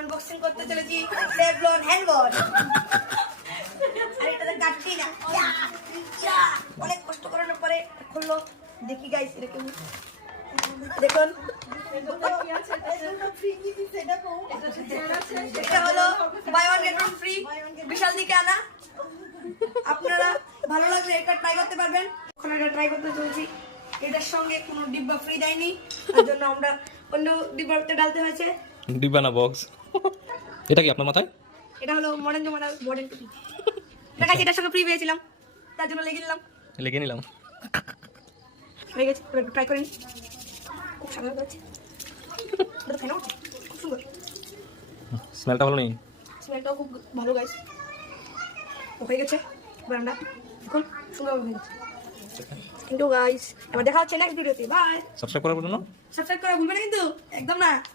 Unboxing করতে চলেছি Teflon handwash. আর এটাতে কাটছি না, অনেক কষ্ট করানোর পরে খুললো। দেখি গাইস এটা কেমন, দেখুন এটা হলো buy one get one free, বিশাল দিকে আনা। আপনারা ভালো লাগলে এটা ট্রাই করতে পারবেন। এখন এটা ট্রাই করতে চলছি। এটার সঙ্গে কোনো ডিব্বা ফ্রি দেয়নি, তার জন্য আমরা অন্য ডিব্বাতে ডালতে হয়েছে। ডিব্বা না বক্স। এটা কি আপনার মাথায়? এটা হলো মডার্ন জমানার মডার্ন টুপি। এটা এটার সঙ্গে ফ্রি পেয়েছিলাম, তার জন্য লেগে নিলাম। লেগে নিলাম। হয়ে গেছে, একটু ট্রাই করেন। খুব সাধারণ হচ্ছে, খুব সুন্দর, স্মেলটা ভালো নেই? স্মেলটাও খুব ভালো গাইস। হয়ে গেছে এবার আমরা এখন সুন্দর হয়ে গেছে। কিন্তু গাইস এবার দেখা হচ্ছে নেক্সট ভিডিওতে। বাই। সাবস্ক্রাইব করার জন্য সাবস্ক্রাইব করা ভুলবেন না কিন্তু, একদম না।